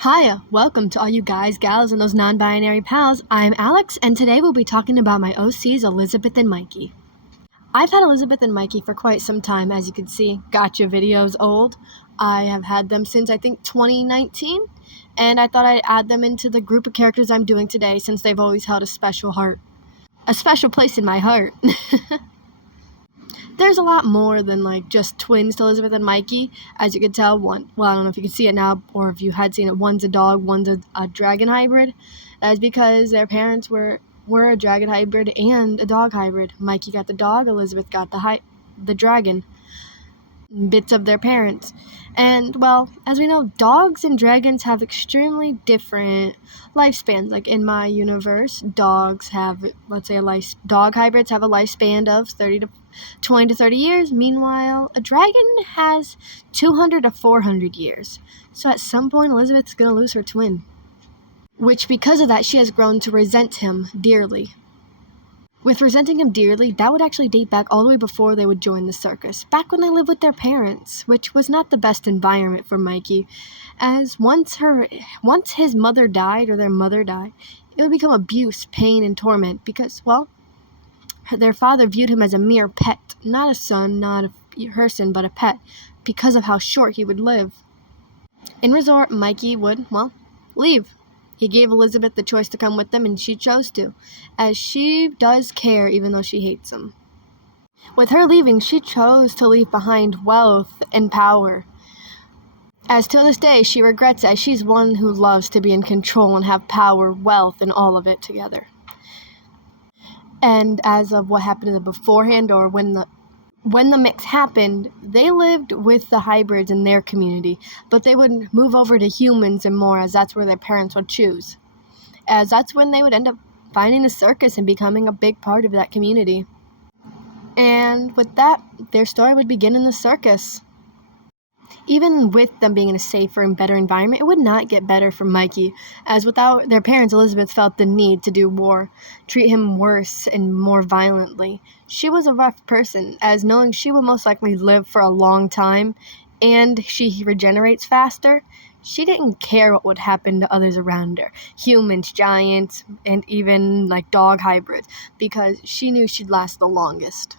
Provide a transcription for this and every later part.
Hiya, welcome to all you guys, gals, and those non-binary pals. I'm Alex, and today we'll be talking about my OCs, Elizabeth and Mikey. I've had Elizabeth and Mikey for quite some time, as you can see. Gotcha videos old. I have had them since, I think, 2019, and I thought I'd add them into the group of characters I'm doing today since they've always held a special place in my heart. There's a lot more than just twins to Elizabeth and Mikey. As you can tell, I don't know if you can see it now or if you had seen it, one's a dog, one's a dragon hybrid. That is because their parents were a dragon hybrid and a dog hybrid. Mikey got the dog, Elizabeth got the dragon. Bits of their parents. And, well, as we know, dogs and dragons have extremely different lifespans. Like, in my universe, dogs have, dog hybrids have a lifespan of 20 to 30 years. Meanwhile, a dragon has 200 to 400 years. So at some point, Elizabeth's going to lose her twin. Which, because of that, she has grown to resent him dearly. With resenting him dearly, that would actually date back all the way before they would join the circus, back when they lived with their parents, which was not the best environment for Mikey, as once his mother died, or their mother died, it would become abuse, pain, and torment because, well, their father viewed him as a mere pet, not a son, not a person, but a pet, because of how short he would live. In resort, Mikey would, leave. He gave Elizabeth the choice to come with them, and she chose to, as she does care even though she hates him. With her leaving, she chose to leave behind wealth and power, as till this day she regrets it, as she's one who loves to be in control and have power, wealth, and all of it together. And as of what happened to them beforehand, or when the mix happened, they lived with the hybrids in their community, but they would move over to humans and more, as that's where their parents would choose, as that's when they would end up finding the circus and becoming a big part of that community. And with that, their story would begin in the circus. Even with them being in a safer and better environment, it would not get better for Mikey, as without their parents, Elizabeth felt the need to do war, treat him worse and more violently. She was a rough person, as knowing she would most likely live for a long time, and she regenerates faster, she didn't care what would happen to others around her, humans, giants, and even dog hybrids, because she knew she'd last the longest.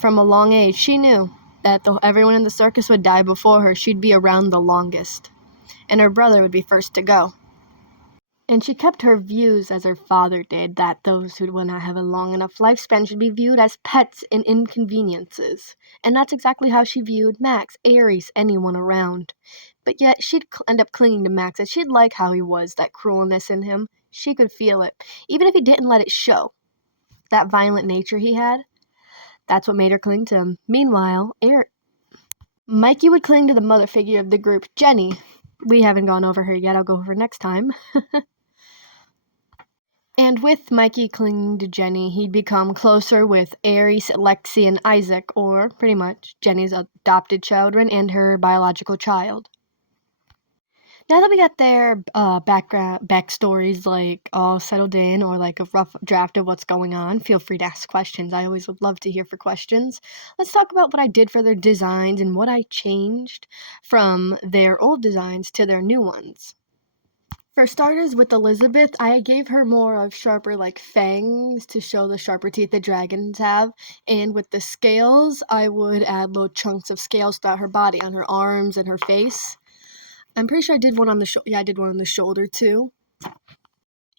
From a long age, she knew that everyone in the circus would die before her. She'd be around the longest, and her brother would be first to go. And she kept her views as her father did, that those who would not have a long enough lifespan should be viewed as pets and inconveniences. And that's exactly how she viewed Max, Aries, anyone around. But yet she'd end up clinging to Max, as she'd like how he was, that cruelness in him. She could feel it, even if he didn't let it show. That violent nature he had, that's what made her cling to him. Meanwhile, Mikey would cling to the mother figure of the group, Jenny. We haven't gone over her yet. I'll go over her next time. And with Mikey clinging to Jenny, he'd become closer with Aries, Lexi, and Isaac, or pretty much Jenny's adopted children and her biological child. Now that we got their backstories all settled in, or a rough draft of what's going on, feel free to ask questions. I always would love to hear for questions. Let's talk about what I did for their designs and what I changed from their old designs to their new ones. For starters, with Elizabeth, I gave her more of sharper fangs to show the sharper teeth the dragons have, and with the scales, I would add little chunks of scales throughout her body, on her arms and her face. I'm pretty sure I did one on the shoulder. Yeah, I did one on the shoulder too.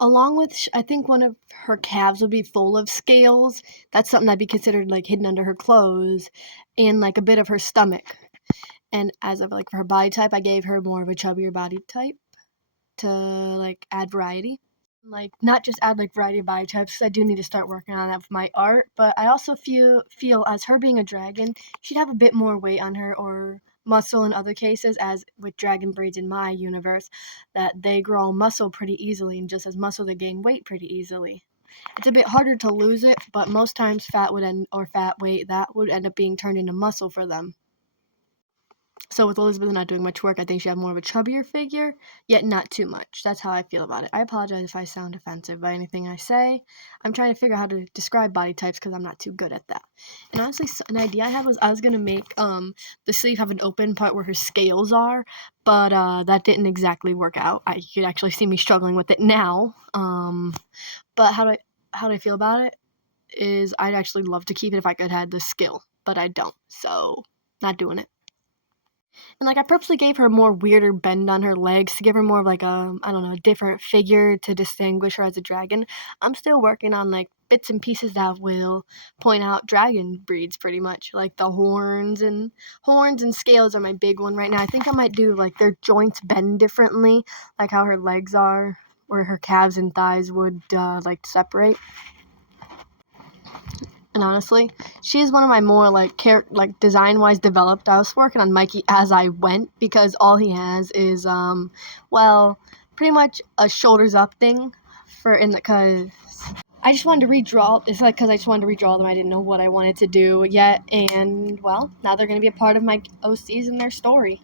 Along with, I think one of her calves would be full of scales. That's something that'd be considered hidden under her clothes, and a bit of her stomach. And as of for her body type, I gave her more of a chubbier body type to add variety. Not just add variety of body types, because I do need to start working on that with my art, but I also feel as her being a dragon, she'd have a bit more weight on her, or muscle in other cases, as with dragon breeds in my universe, that they grow muscle pretty easily, and just as muscle they gain weight pretty easily. It's a bit harder to lose it, but most times fat weight, that would end up being turned into muscle for them. So with Elizabeth not doing much work, I think she had more of a chubbier figure, yet not too much. That's how I feel about it. I apologize if I sound offensive by anything I say. I'm trying to figure out how to describe body types because I'm not too good at that. And honestly, an idea I had was I was going to make the sleeve have an open part where her scales are, but that didn't exactly work out. You could actually see me struggling with it now. But how do I feel about it is I'd actually love to keep it if I could have the skill, but I don't. So not doing it. And like I purposely gave her a more weirder bend on her legs to give her more of like I don't know, a different figure to distinguish her as a dragon. I'm still working on like bits and pieces that will point out dragon breeds pretty much. Like the horns and scales are my big one right now. I think I might do like their joints bend differently, like how her legs are, or her calves and thighs would like separate. And honestly, she is one of my more like design-wise developed. I was working on Mikey as I went because all he has is pretty much a shoulders up thing cuz I just wanted to redraw. It's like cuz I just wanted to redraw them. I didn't know what I wanted to do yet, and well, now they're going to be a part of my OCs and their story.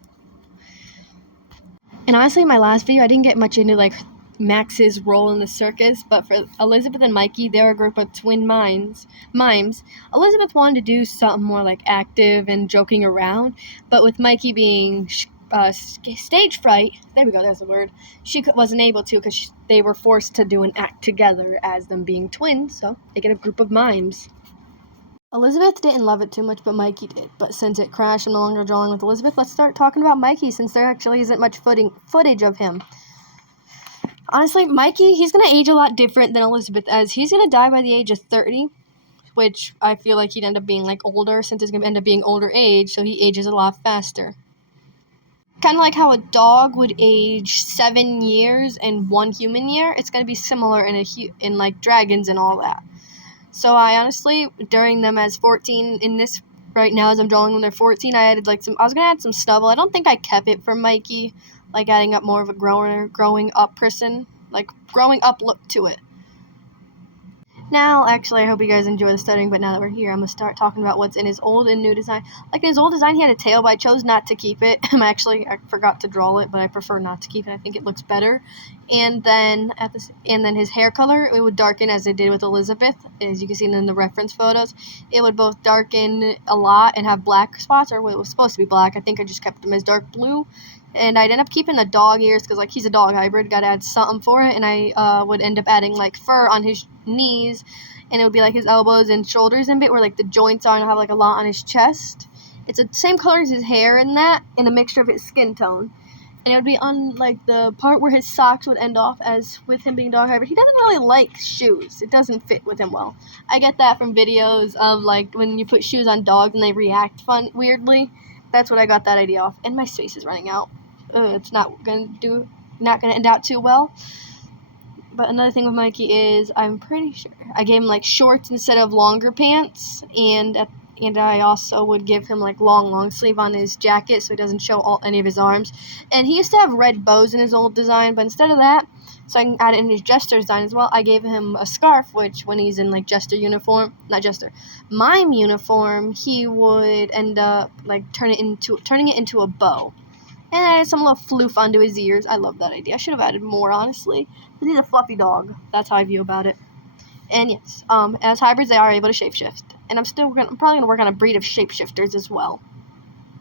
And honestly, in my last video, I didn't get much into like Max's role in the circus, but for Elizabeth and Mikey, they're a group of twin mimes. Elizabeth wanted to do something more like active and joking around, but with Mikey being stage fright, there we go, there's the word, she wasn't able to because they were forced to do an act together as them being twins, so they get a group of mimes. Elizabeth didn't love it too much, but Mikey did. But since it crashed, I'm no longer drawing with Elizabeth. Let's start talking about Mikey, since there actually isn't much footage of him. Honestly, Mikey, he's going to age a lot different than Elizabeth, as he's going to die by the age of 30, which I feel like he'd end up being like older, since he's going to end up being older age, so he ages a lot faster. Kind of like how a dog would age 7 years and 1 human year, it's going to be similar in like dragons and all that. So I honestly, during them as 14, in this right now as I'm drawing when they're 14, I added I was going to add some stubble. I don't think I kept it for Mikey, like adding up more of a growing up person, like growing up look to it. Now, actually, I hope you guys enjoy the studying, but now that we're here, I'm going to start talking about what's in his old and new design. Like, in his old design, he had a tail, but I chose not to keep it. I forgot to draw it, but I prefer not to keep it. I think it looks better. And then his hair color, it would darken as it did with Elizabeth. As you can see in the reference photos, it would both darken a lot and have black spots, or it was supposed to be black. I think I just kept them as dark blue. And I'd end up keeping the dog ears because, like, he's a dog hybrid. Got to add something for it. And I would end up adding, like, fur on his knees. And it would be, like, his elbows and shoulders and bit where, like, the joints are and have, like, a lot on his chest. It's the same color as his hair in that, and a mixture of his skin tone. And it would be on, like, the part where his socks would end off, as with him being dog hybrid. He doesn't really like shoes. It doesn't fit with him well. I get that from videos of, like, when you put shoes on dogs and they react weirdly. That's what I got that idea off. And my space is running out. It's not gonna end out too well. But another thing with Mikey is I'm pretty sure I gave him like shorts instead of longer pants, and I also would give him like long sleeve on his jacket so he doesn't show any of his arms. And he used to have red bows in his old design, but instead of that, so I can add it in his jester design as well, I gave him a scarf, which when he's in like mime uniform, he would end up like turning it into a bow. And I added some little floof onto his ears. I love that idea. I should have added more, honestly. But he's a fluffy dog. That's how I view about it. And yes, as hybrids, they are able to shapeshift. And I'm probably going to work on a breed of shapeshifters as well.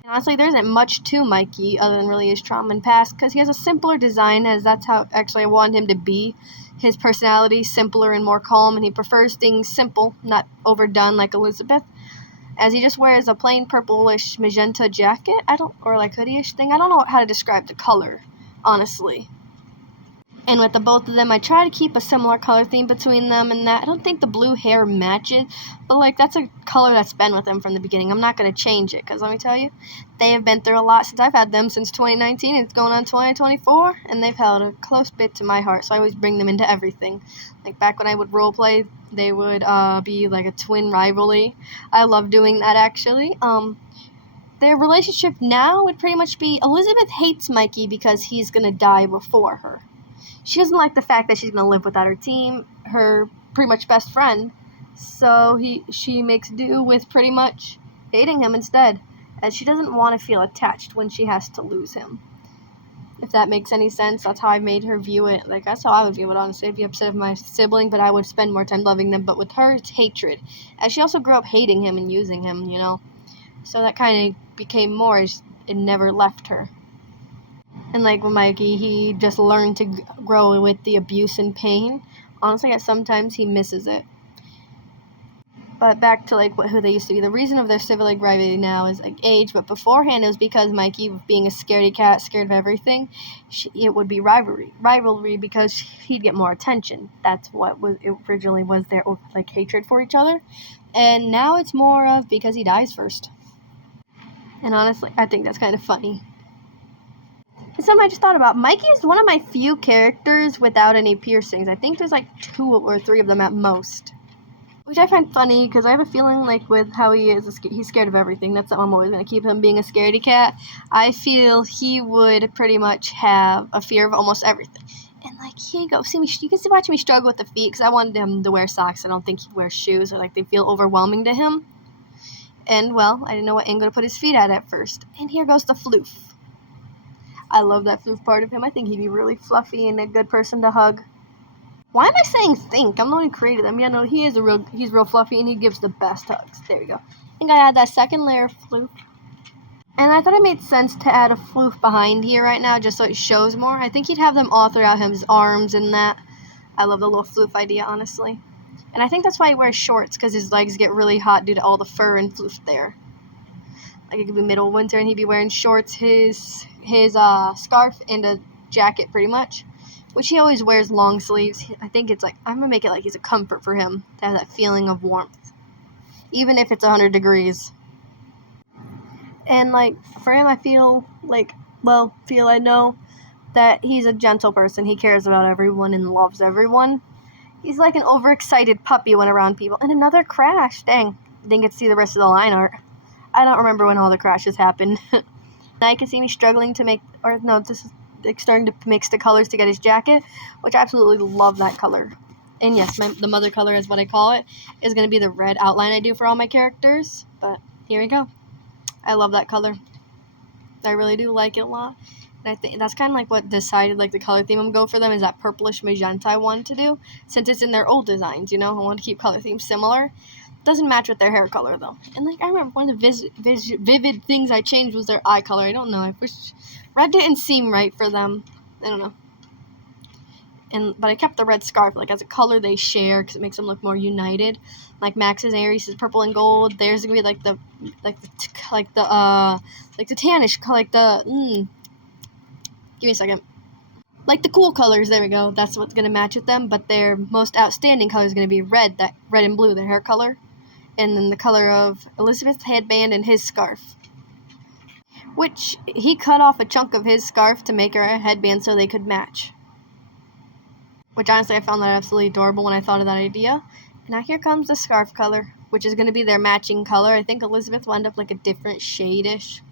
And honestly, there isn't much to Mikey other than really his trauma and past, because he has a simpler design, as that's how actually I wanted him to be. His personality, simpler and more calm, and he prefers things simple, not overdone like Elizabeth. As he just wears a plain purplish magenta jacket, or like hoodie-ish thing. I don't know how to describe the color, honestly. And with the both of them, I try to keep a similar color theme between them and that. I don't think the blue hair matches, but like that's a color that's been with them from the beginning. I'm not going to change it, because let me tell you, they have been through a lot since I've had them since 2019. It's going on 2024, and they've held a close bit to my heart, so I always bring them into everything. Like back when I would role play, they would be like a twin rivalry. I love doing that, actually. Their relationship now would pretty much be Elizabeth hates Mikey because he's going to die before her. She doesn't like the fact that she's going to live without her team, her pretty much best friend. So she makes do with pretty much hating him instead. as she doesn't want to feel attached when she has to lose him. If that makes any sense, that's how I made her view it. Like, that's how I would view it, honestly. I'd be upset with my sibling, but I would spend more time loving them. But with her, it's hatred. As she also grew up hating him and using him, you know. So that kind of became more, it never left her. And like with Mikey, he just learned to grow with the abuse and pain. Honestly, sometimes he misses it. But back to like who they used to be. The reason of their sibling rivalry now is like age, but beforehand it was because Mikey, being a scaredy cat, scared of everything, it would be rivalry because he'd get more attention. That's what it originally was, their like hatred for each other, and now it's more of because he dies first. And honestly, I think that's kind of funny. And something I just thought about, Mikey is one of my few characters without any piercings. I think there's like 2 or 3 of them at most. Which I find funny because I have a feeling like with how he is, he's scared of everything. That's something I'm always going to keep him being a scaredy cat. I feel he would pretty much have a fear of almost everything. And like, here you go. See me, you can watch me struggle with the feet because I wanted him to wear socks. I don't think he'd wear shoes or like they feel overwhelming to him. And well, I didn't know what angle to put his feet at first. And here goes the floof. I love that floof part of him. I think he'd be really fluffy and a good person to hug. Why am I saying think? I'm the one who created them. Yeah, no, he's real fluffy and he gives the best hugs. There you go. I think I add that second layer of floof. And I thought it made sense to add a floof behind here right now just so it shows more. I think he'd have them all throughout his arms and that. I love the little floof idea, honestly. And I think that's why he wears shorts, because his legs get really hot due to all the fur and floof there. Like it could be middle of winter and he'd be wearing shorts, his scarf, and a jacket pretty much. Which he always wears long sleeves. I think it's like, I'm going to make it like he's a comfort for him to have that feeling of warmth. Even if it's 100 degrees. And like, for him, I I know that he's a gentle person. He cares about everyone and loves everyone. He's like an overexcited puppy when around people. And another crash. Dang, didn't get to see the rest of the line art. I don't remember when all the crashes happened. Now you can see me struggling to make, this is starting to mix the colors to get his jacket, which I absolutely love that color. And yes, the mother color is what I call it, is going to be the red outline I do for all my characters. But here we go. I love that color. I really do like it a lot. And I think that's kind of like what decided like the color theme I'm going to go for them is that purplish magenta I wanted to do. Since it's in their old designs, I want to keep color themes similar. Doesn't match with their hair color though. And like I remember one of the vivid things I changed was their eye color. I don't know. I wish red didn't seem right for them. I don't know. But I kept the red scarf like as a color they share because it makes them look more united. Like Max's and Aries is purple and gold. Theirs is gonna be like the tannish color, give me a second. Like the cool colors, there we go. That's what's gonna match with them. But their most outstanding color is gonna be red, that red and blue, their hair color. And then the color of Elizabeth's headband and his scarf. Which, he cut off a chunk of his scarf to make her a headband so they could match. Which, honestly, I found that absolutely adorable when I thought of that idea. And now here comes the scarf color, which is going to be their matching color. I think Elizabeth will end up like a different shade-ish.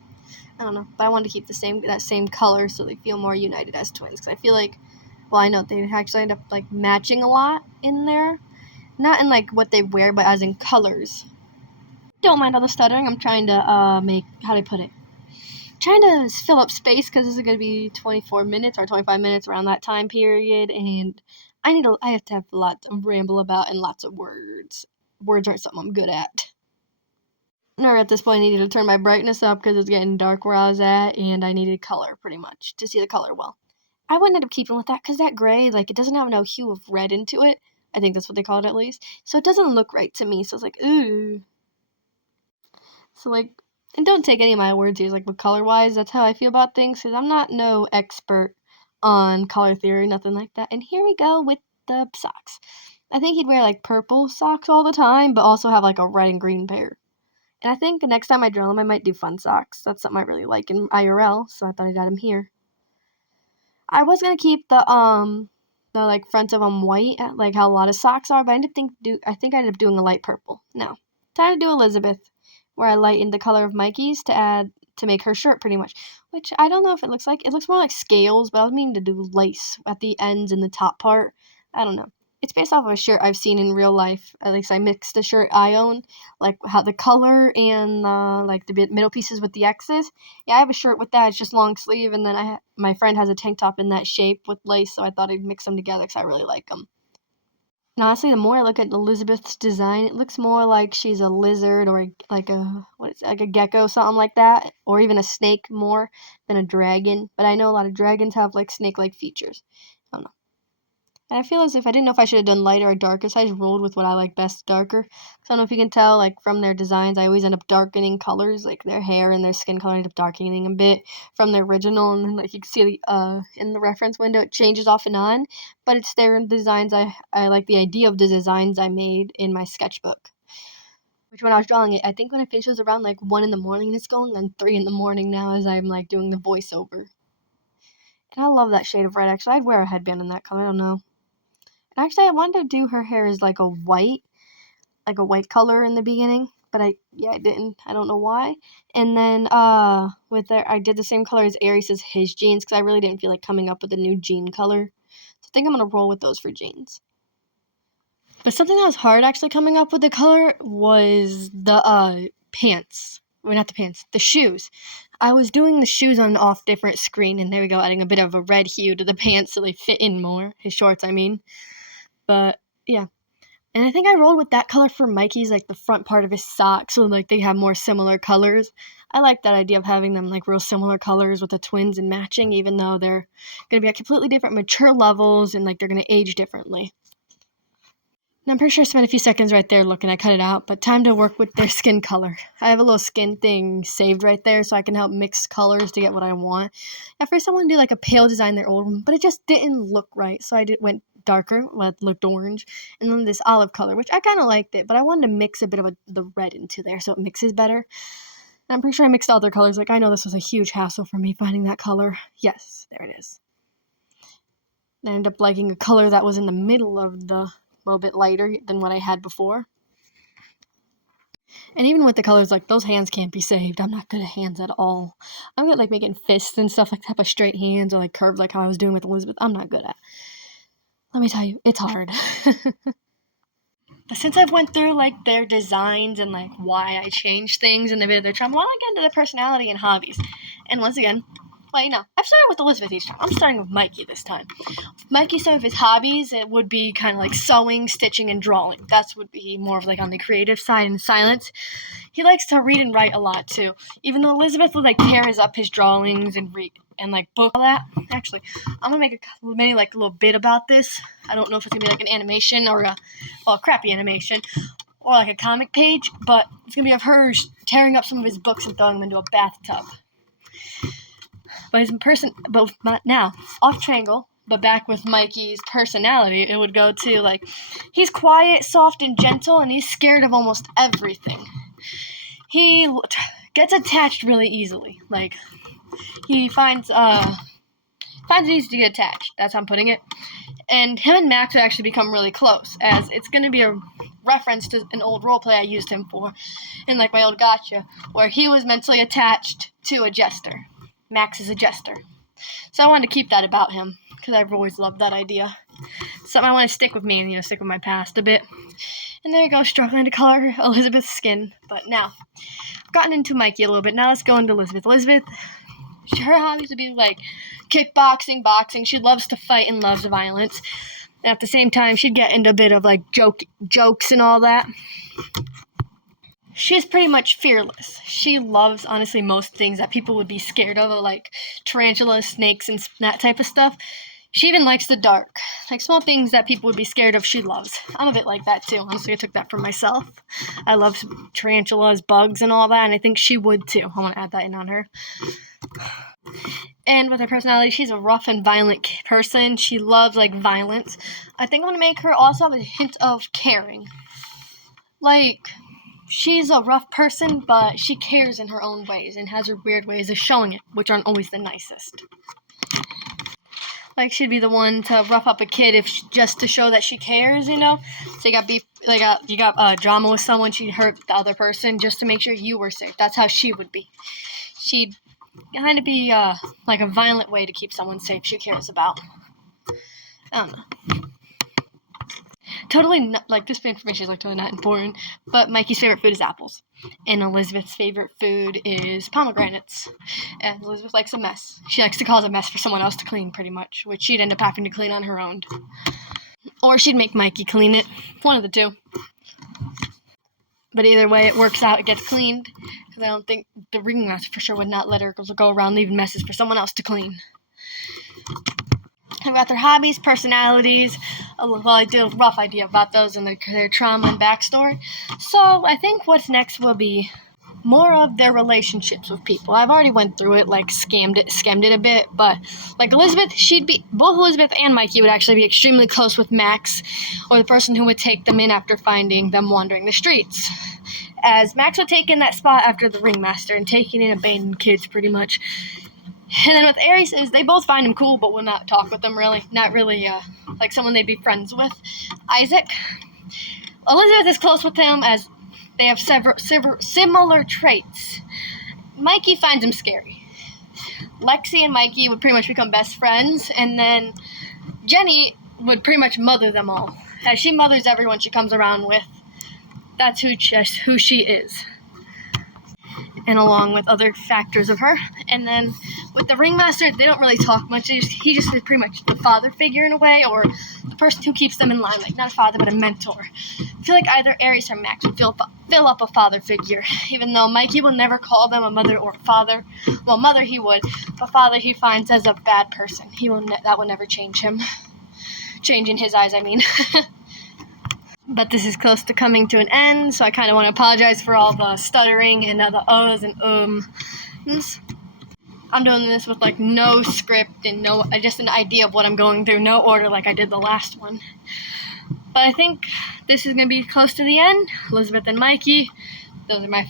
I don't know, but I wanted to keep that same color so they feel more united as twins. Because I feel like, I know they actually end up like matching a lot in there. Not in like what they wear, but as in colors. Don't mind all the stuttering. I'm trying to trying to fill up space because this is going to be 24 minutes or 25 minutes around that time period, and I have to have lots of ramble about and lots of words. Words aren't something I'm good at. Now at this point I needed to turn my brightness up because it's getting dark where I was at, and I needed color pretty much to see the color well. I wouldn't end up keeping with that because that gray, like it doesn't have no hue of red into it. I think that's what they call it at least. So it doesn't look right to me. So it's like, ooh. So like, and don't take any of my words here, like with color-wise, that's how I feel about things, because I'm not no expert on color theory, nothing like that. And here we go with the socks. I think he'd wear like purple socks all the time, but also have like a red and green pair. And I think the next time I drill him, I might do fun socks. That's something I really like in IRL, so I thought I'd add him here. I was gonna keep the like front of them white, like how a lot of socks are, but I think I ended up doing a light purple. Now, time to do Elizabeth, where I lightened the color of Mikey's to make her shirt pretty much, which I don't know if it looks more like scales, but I was meaning to do lace at the ends and the top part. I don't know. It's based off of a shirt I've seen in real life. At least I mixed the shirt I own, like how the color and like the middle pieces with the X's. Yeah, I have a shirt with that. It's just long sleeve, and then my friend has a tank top in that shape with lace, so I thought I'd mix them together because I really like them. And honestly, the more I look at Elizabeth's design, it looks more like she's a lizard or like a gecko, something like that, or even a snake more than a dragon. But I know a lot of dragons have like snake-like features. I don't know. And I feel as if I didn't know if I should have done lighter or darker, so I just rolled with what I like best, darker. So I don't know if you can tell, like, from their designs, I always end up darkening colors, like their hair and their skin color end up darkening a bit from the original, and then, like, you can see in the reference window, it changes off and on, but it's their designs. I like the idea of the designs I made in my sketchbook. Which when I was drawing it, I think when I finished it was around, like, 1 in the morning, and it's going on 3 in the morning now as I'm, like, doing the voiceover. And I love that shade of red, actually. I'd wear a headband in that color, I don't know. Actually, I wanted to do her hair as like a white color in the beginning, but I didn't. I don't know why. And then I did the same color as Aries' his jeans because I really didn't feel like coming up with a new jean color. So I think I'm gonna roll with those for jeans. But something that was hard actually coming up with the color was the pants. Well, not the pants, the shoes. I was doing the shoes on an off different screen, and there we go, adding a bit of a red hue to the pants so they fit in more. His shorts, I mean. But yeah. And I think I rolled with that color for Mikey's, like, the front part of his socks, so, like, they have more similar colors. I like that idea of having them, like, real similar colors with the twins and matching, even though they're going to be at completely different mature levels and, like, they're going to age differently. And I'm pretty sure I spent a few seconds right there looking. I cut it out, but time to work with their skin color. I have a little skin thing saved right there so I can help mix colors to get what I want. At first I wanted to do, like, a pale design, their old one, but it just didn't look right, so went darker, what looked orange, and then this olive color, which I kind of liked it, but I wanted to mix a bit of the red into there so it mixes better. And I'm pretty sure I mixed all their colors. Like, I know this was a huge hassle for me finding that color. Yes, there it is. I ended up liking a color that was in the middle of a little bit lighter than what I had before. And even with the colors, like, those hands can't be saved. I'm not good at hands at all. I'm good at, like, making fists and stuff like that, but straight hands or, like, curved like how I was doing with Elizabeth, I'm not good at. Let me tell you, it's hard. But since I've went through, like, their designs and, like, why I changed things in the video, I want to get into their personality and hobbies. And once again, well, I've started with Elizabeth each time. I'm starting with Mikey this time. Mikey, some of his hobbies, it would be kind of like sewing, stitching, and drawing. That would be more of, like, on the creative side and silence. He likes to read and write a lot, too. Even though Elizabeth would, like, tears up his drawings and read and, like, book all that. Actually, I'm gonna make a little bit about this. I don't know if it's gonna be like an animation or a crappy animation or like a comic page, but it's gonna be of her tearing up some of his books and throwing them into a bathtub. But now off triangle. But back with Mikey's personality, it would go to, like, he's quiet, soft, and gentle, and he's scared of almost everything. He gets attached really easily. Like, he finds it easy to get attached. That's how I'm putting it. And him and Max would actually become really close, as it's going to be a reference to an old roleplay I used him for in, like, my old gotcha, where he was mentally attached to a jester. Max is a jester. So I wanted to keep that about him, because I've always loved that idea. Something I want to stick with me and, stick with my past a bit. And there you go, struggling to color Elizabeth's skin. But now, I've gotten into Mikey a little bit. Now let's go into Elizabeth. Elizabeth, her hobbies would be, like, kickboxing, boxing. She loves to fight and loves violence. And at the same time, she'd get into a bit of, like, jokes and all that. She's pretty much fearless. She loves, honestly, most things that people would be scared of, like tarantulas, snakes, and that type of stuff. She even likes the dark. Like, small things that people would be scared of, she loves. I'm a bit like that, too. Honestly, I took that from myself. I love tarantulas, bugs, and all that, and I think she would, too. I want to add that in on her. And with her personality, she's a rough and violent person. She loves, like, violence. I think I want to make her also have a hint of caring. Like, she's a rough person, but she cares in her own ways and has her weird ways of showing it, which aren't always the nicest. Like, she'd be the one to rough up a kid just to show that she cares, So you got beef, you got drama with someone, she'd hurt the other person just to make sure you were safe. That's how she would be. She'd kind of be like a violent way to keep someone safe she cares about. I don't know. Totally not, like, this information is like totally not important, but Mikey's favorite food is apples, and Elizabeth's favorite food is pomegranates. And Elizabeth likes a mess. She likes to cause a mess for someone else to clean, pretty much, which she'd end up having to clean on her own, or she'd make Mikey clean it. One of the two. But either way, it works out. It gets cleaned, because I don't think the ringmaster for sure would not let her go around leaving messes for someone else to clean. I've got their hobbies, personalities. Well, I did a rough idea about those and their trauma and backstory. So I think what's next will be more of their relationships with people. I've already went through it, like skimmed it a bit, but like Elizabeth, both Elizabeth and Mikey would actually be extremely close with Max, or the person who would take them in after finding them wandering the streets. As Max would take in that spot after the ringmaster and taking in abandoned kids, pretty much. And then with Aries is they both find him cool, but will not talk with him really. Not really like someone they'd be friends with. Isaac. Elizabeth is close with him as they have several similar traits. Mikey finds him scary. Lexi and Mikey would pretty much become best friends, and then Jenny would pretty much mother them all. As she mothers everyone she comes around with. That's who she is. And along with other factors of her. And then with the ringmaster, they don't really talk much. He just is pretty much the father figure in a way, or the person who keeps them in line, like not a father but a mentor. I feel like either Aries or Max would fill up a father figure, even though Mikey will never call them a mother or a father. Well, mother he would, but father he finds as a bad person. That will never change him. Change in his eyes, I mean. But this is close to coming to an end, so I kind of want to apologize for all the stuttering and the ohs and ums. I'm doing this with like no script and just an idea of what I'm going through, no order like I did the last one. But I think this is going to be close to the end. Elizabeth and Mikey, those are my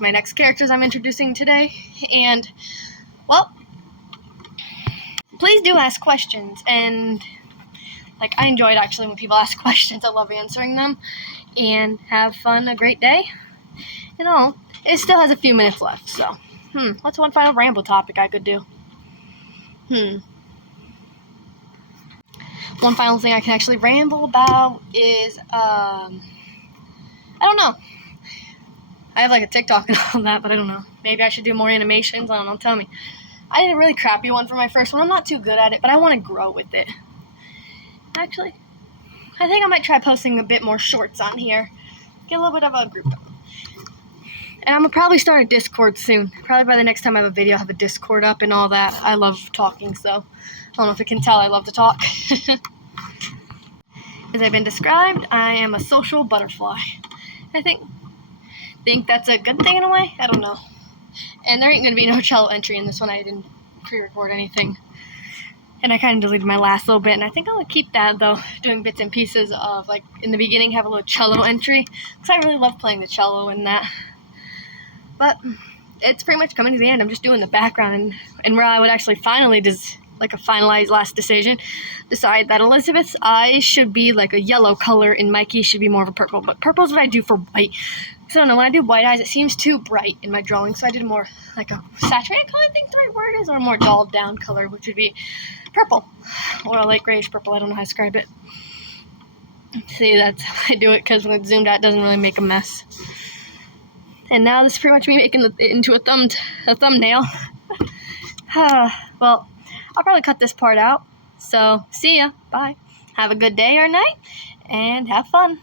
my next characters I'm introducing today. And, well, please do ask questions, and like, I enjoyed actually when people ask questions. I love answering them. And have fun, a great day. It still has a few minutes left, so. What's one final ramble topic I could do? One final thing I can actually ramble about is, I don't know. I have like a TikTok and all that, but I don't know. Maybe I should do more animations. I don't know. Tell me. I did a really crappy one for my first one. I'm not too good at it, but I want to grow with it. Actually, I think I might try posting a bit more shorts on here. Get a little bit of a group. And I'm going to probably start a Discord soon. Probably by the next time I have a video, I'll have a Discord up and all that. I love talking, so I don't know if you can tell I love to talk. As I've been described, I am a social butterfly. I think that's a good thing in a way. I don't know. And there ain't going to be no cello entry in this one. I didn't pre-record anything. And I kind of deleted my last little bit, and I think I'll keep that, though, doing bits and pieces of, like, in the beginning, have a little cello entry, because I really love playing the cello in that. But it's pretty much coming to the end. I'm just doing the background, and where I would actually finally, like a finalized last decision, decide that Elizabeth's eyes should be, like, a yellow color, and Mikey should be more of a purple. But purple is what I do for white. So I don't know, when I do white eyes, it seems too bright in my drawing, so I did more like a saturated color, I think the right word is, or a more dulled down color, which would be purple, or a light grayish purple. I don't know how to describe it. See, that's how I do it, because when it's zoomed out, it doesn't really make a mess. And now this is pretty much me making it into a thumbnail. Well, I'll probably cut this part out. So, see ya. Bye. Have a good day or night, and have fun.